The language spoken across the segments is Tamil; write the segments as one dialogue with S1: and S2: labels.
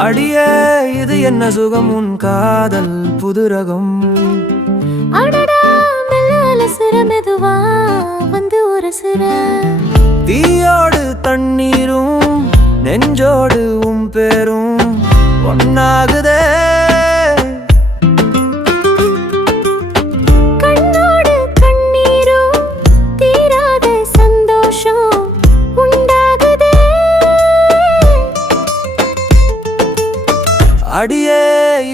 S1: அடியே இது என்ன சுகம்? உன் காதல்
S2: புதுரகம். மெதுவா வந்து ஒரு சிற.
S1: தீயோடு தண்ணீரும் நெஞ்சோடு உம் பேரும் ஒன்னாகுதே அடியே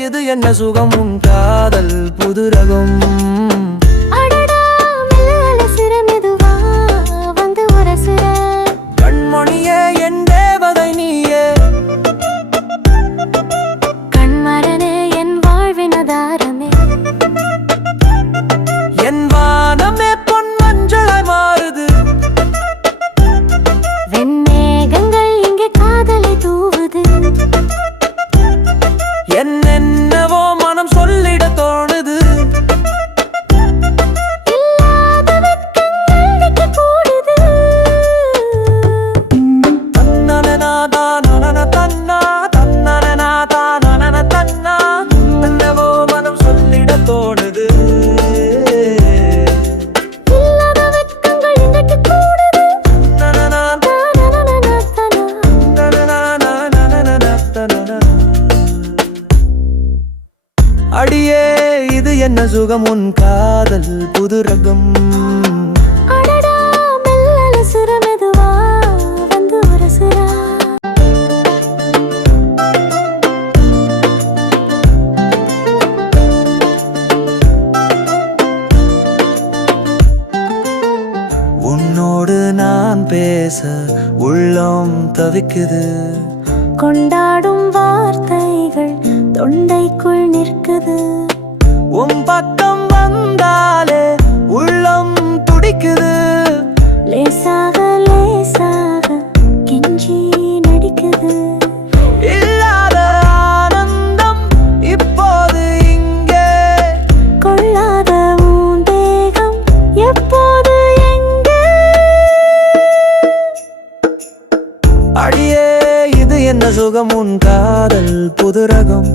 S1: இது என்ன சுகம்? உன் காதல் புதுரகம் yeah, yeah. இது என்ன சுகம்? உன் காதல் புது ரகம். உன்னோடு நான் பேச உள்ளம் தவிக்குது.
S2: கொண்டாடும் வார்த்தைகள் தொண்டைக்குள் நிற்குது. சுகம் உன்
S1: காதல் புதுரகம்